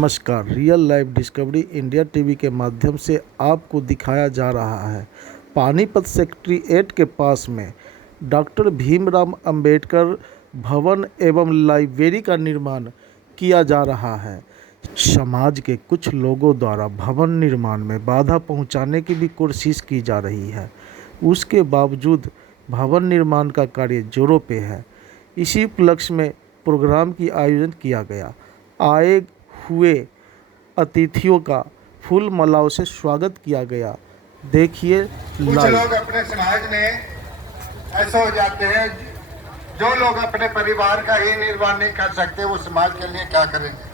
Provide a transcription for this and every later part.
नमस्कार। Real life discovery India TV के माध्यम से आपको दिखाया जा रहा है पानीपत सेक्रेटेरिएट के पास में डॉक्टर भीमराव अंबेडकर भवन एवं लाइब्रेरी का निर्माण किया जा रहा है। समाज के कुछ लोगों द्वारा भवन निर्माण में बाधा पहुंचाने की भी कोशिश की जा रही है। उसके बावजूद भवन निर्माण का कार्य जोरों पे है। इसी उपलक्ष्य में प्रोग्राम की आयोजन किया गया। आए हुए अतिथियों का फूल मालाओं से स्वागत किया गया। देखिए कुछ लोग अपने समाज में ऐसे हो जाते हैं, जो लोग अपने परिवार का ही निर्माण नहीं कर सकते, वो समाज के लिए क्या करेंगे।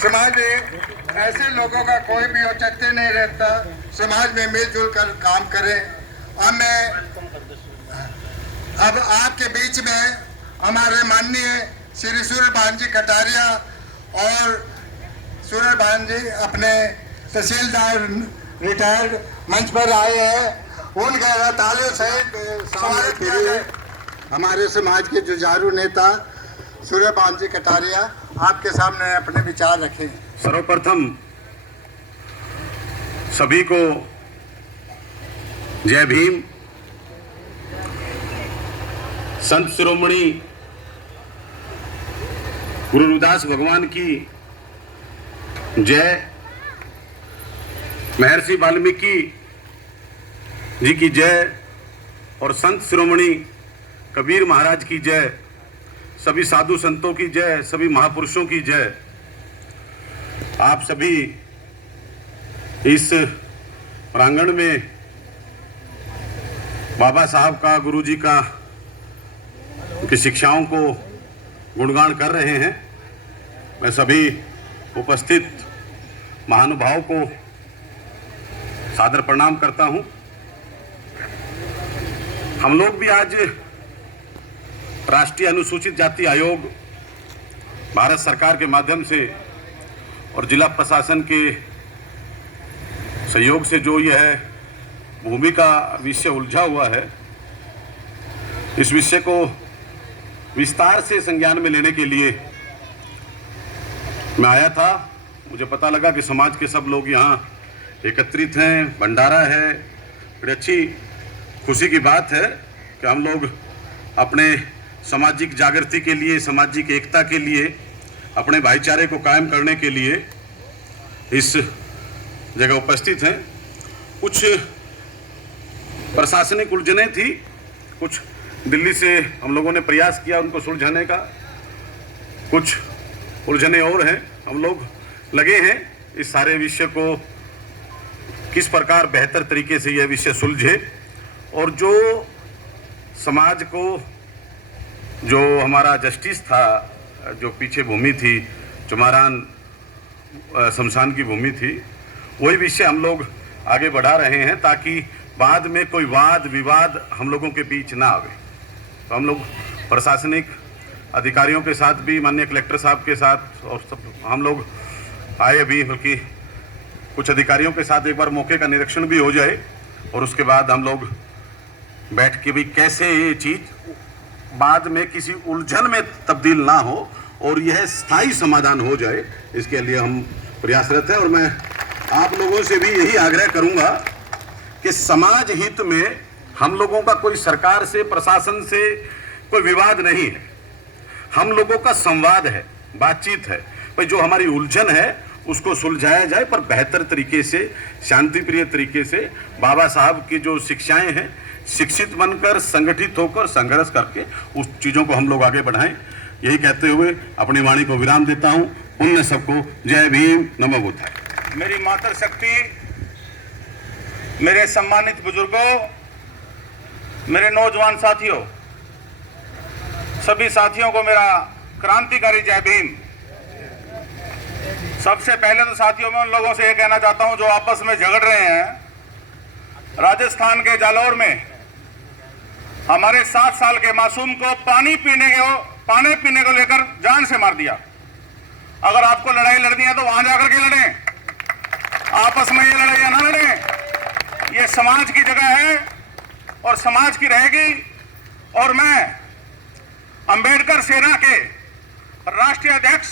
समाज में ऐसे लोगों का कोई भी औचित्य नहीं रहता। समाज में मिलजुल कर काम करें। अब आपके बीच में हमारे माननीय श्री सूर्यभान जी कटारिया और सूर्यभान जी अपने तहसीलदार रिटायर्ड मंच पर आए हैं। उनके तालियों सहित स्वागत किया जाए। हमारे समाज के जुझारू नेता सूर्यभान जी कटारिया आपके सामने अपने विचार रखें। सर्वप्रथम सभी को जय भीम। संत शिरोमणि गुरु रविदास भगवान की जय, महर्षि वाल्मीकि जी की जय और संत शिरोमणि कबीर महाराज की जय, सभी साधु संतों की जय, सभी महापुरुषों की जय। आप सभी इस प्रांगण में बाबा साहब का, गुरु जी का, उनकी शिक्षाओं को गुणगान कर रहे हैं। मैं सभी उपस्थित महानुभाव को सादर प्रणाम करता हूं। हम लोग भी आज राष्ट्रीय अनुसूचित जाति आयोग भारत सरकार के माध्यम से और जिला प्रशासन के सहयोग से जो यह भूमि का विषय उलझा हुआ है, इस विषय को विस्तार से संज्ञान में लेने के लिए मैं आया था। मुझे पता लगा कि समाज के सब लोग यहाँ एकत्रित हैं, भंडारा है। बड़ी अच्छी खुशी की बात है कि हम लोग अपने सामाजिक जागृति के लिए, सामाजिक एकता के लिए, अपने भाईचारे को कायम करने के लिए इस जगह उपस्थित हैं। कुछ प्रशासनिक उलझनें थी, कुछ दिल्ली से हम लोगों ने प्रयास किया उनको सुलझाने का, कुछ उलझने और हैं। हम लोग लगे हैं इस सारे विषय को किस प्रकार बेहतर तरीके से यह विषय सुलझे और जो समाज को, जो हमारा जस्टिस था, जो पीछे भूमि थी, चमारान शमशान की भूमि थी, वही विषय हम लोग आगे बढ़ा रहे हैं ताकि बाद में कोई वाद विवाद हम लोगों के बीच ना आवे। तो हम लोग प्रशासनिक अधिकारियों के साथ भी, माननीय कलेक्टर साहब के साथ और सब हम लोग आए अभी, बल्कि कुछ अधिकारियों के साथ एक बार मौके का निरीक्षण भी हो जाए और उसके बाद हम लोग बैठ के भी कैसे ये चीज़ बाद में किसी उलझन में तब्दील ना हो और यह स्थायी समाधान हो जाए, इसके लिए हम प्रयासरत हैं। और मैं आप लोगों से भी यही आग्रह करूंगा कि समाज हित में हम लोगों का कोई सरकार से, प्रशासन से कोई विवाद नहीं है। हम लोगों का संवाद है, बातचीत है। भाई जो हमारी उलझन है उसको सुलझाया जाए, पर बेहतर तरीके से, शांति प्रिय तरीके से। बाबा साहब की जो शिक्षाएं हैं, शिक्षित बनकर, संगठित होकर, संघर्ष करके उस चीज़ों को हम लोग आगे बढ़ाएं। यही कहते हुए अपनी वाणी को विराम देता हूं। उन सबको जय भीम, नमो बुद्धाय। मेरी मातृशक्ति, मेरे सम्मानित बुजुर्गों, मेरे नौजवान साथियों, सभी साथियों को मेरा क्रांतिकारी जय भीम। सबसे पहले तो साथियों में उन लोगों से ये कहना चाहता हूं जो आपस में झगड़ रहे हैं। राजस्थान के जालौर में हमारे 7 साल के मासूम को पानी पीने को लेकर जान से मार दिया। अगर आपको लड़ाई लड़नी है तो वहां जाकर के लड़ें, आपस में ये लड़ाइयां ना लड़ें। ये समाज की जगह है और समाज की रहेगी। और मैं अंबेडकर सेना के राष्ट्रीय अध्यक्ष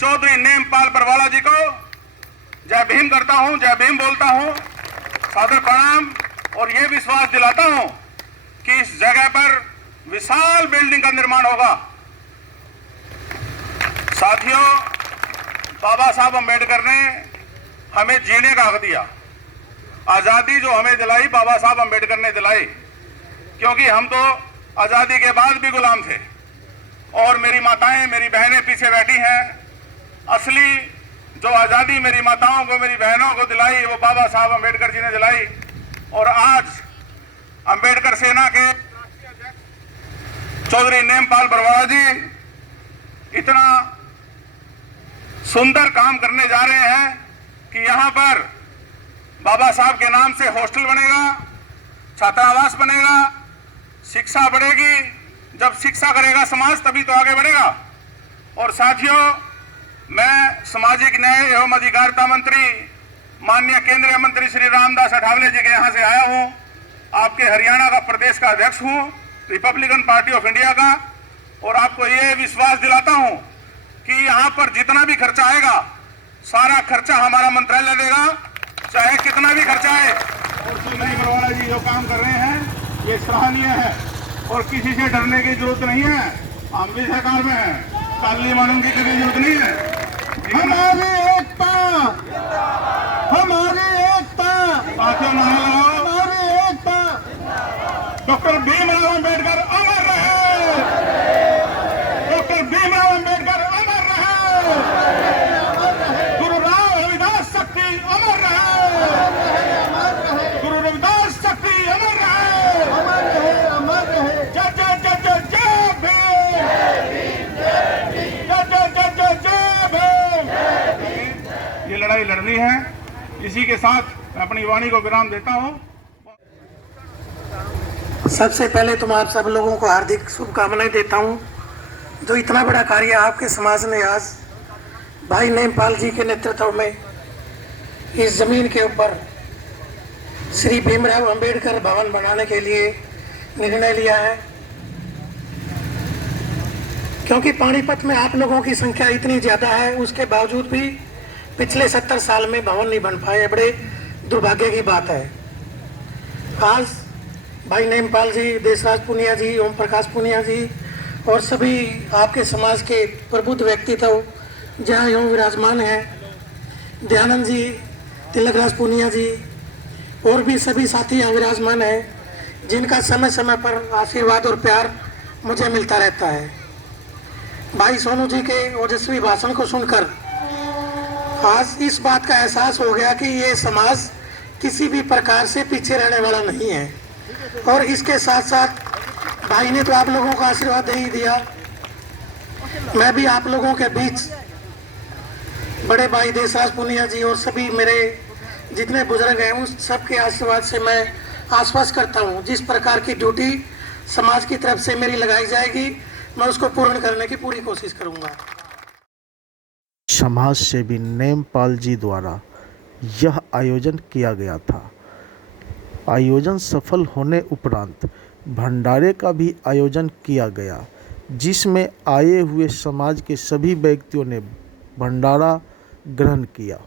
चौधरी नेमपाल बरवाला जी को जय भीम करता हूं, जय भीम बोलता हूं, सादर प्रणाम, और ये विश्वास दिलाता हूं कि इस जगह पर विशाल बिल्डिंग का निर्माण होगा। साथियों, बाबा साहब अंबेडकर ने हमें जीने का हक दिया। आजादी जो हमें दिलाई बाबा साहब अंबेडकर ने दिलाई, क्योंकि हम तो आजादी के बाद भी गुलाम थे। और मेरी माताएं, मेरी बहनें पीछे बैठी हैं। असली जो आजादी मेरी माताओं को, मेरी बहनों को दिलाई वो बाबा साहब अंबेडकर जी ने दिलाई। और आज अंबेडकर सेना के चौधरी नेमपाल बरवाला जी इतना सुंदर काम करने जा रहे हैं कि यहां पर बाबा साहब के नाम से हॉस्टल बनेगा, छात्रावास बनेगा, शिक्षा बढ़ेगी। जब शिक्षा करेगा समाज तभी तो आगे बढ़ेगा। और साथियों, मैं सामाजिक न्याय एवं अधिकारिता मंत्री माननीय केंद्रीय मंत्री श्री रामदास अठावले जी के यहाँ से आया हूँ। आपके हरियाणा का प्रदेश का अध्यक्ष हूँ, रिपब्लिकन पार्टी ऑफ इंडिया का। और आपको ये विश्वास दिलाता हूँ कि यहाँ पर जितना भी खर्चा आएगा सारा खर्चा हमारा मंत्रालय देगा, चाहे कितना भी खर्चा आए। और श्री बरवाला जी जो काम कर रहे हैं ये सराहनीय है और किसी से डरने की जरूरत नहीं है। हम भी सरकार में हैं, काली मालूम की कभी जरूरत नहीं है। हमारी एकता, हमारी एकता, साथियों नारा लगाओ, हमारी एकता। डॉक्टर भीमराव अंबेडकर अमर रहे, डॉक्टर भीमराव अंबेडकर अमर रहे, गुरु राम रविदास शक्ति अमर रहे, गुरु रविदास शक्ति अमर रहे, जय जय जय जय जय भीम, जय जय जय जय जय भीम। ये लड़ाई लड़नी है। इसी के साथ मैं अपनी वाणी को विराम देता हूँ। सबसे पहले तो मैं आप सब लोगों को हार्दिक शुभकामनाएं देता हूं। जो इतना बड़ा कार्य आपके समाज ने आज भाई नेमपाल जी के नेतृत्व में इस जमीन के ऊपर श्री भीमराव अंबेडकर भवन बनाने के लिए निर्णय लिया है, क्योंकि पानीपत में आप लोगों की संख्या इतनी ज़्यादा है, उसके बावजूद भी पिछले 70 साल में भवन नहीं बन पाए। बड़े दुर्भाग्य की बात है। आज भाई नेमपाल जी, देशराज पुनिया जी, ओम प्रकाश पुनिया जी और सभी आपके समाज के प्रबुद्ध व्यक्तित्व जहाँ यूँ विराजमान हैं, दयानंद जी, तिलकराज पुनिया जी और भी सभी साथी यहाँ विराजमान हैं, जिनका समय समय पर आशीर्वाद और प्यार मुझे मिलता रहता है। भाई सोनू जी के ओजस्वी भाषण को सुनकर आज इस बात का एहसास हो गया कि ये समाज किसी भी प्रकार से पीछे रहने वाला नहीं है। और इसके साथ साथ भाई ने तो आप लोगों को आशीर्वाद दे ही दिया, मैं भी आप लोगों के बीच बड़े भाई देशराज पुनिया जी और सभी मेरे जितने बुजुर्ग हैं उस सबके आशीर्वाद से मैं आश्वस्त करता हूं, जिस प्रकार की ड्यूटी समाज की तरफ से मेरी लगाई जाएगी मैं उसको पूर्ण करने की पूरी कोशिश करूंगा। समाज सेवी नेमपाल जी द्वारा यह आयोजन किया गया था। आयोजन सफल होने उपरांत भंडारे का भी आयोजन किया गया, जिसमें आए हुए समाज के सभी व्यक्तियों ने भंडारा ग्रहण किया।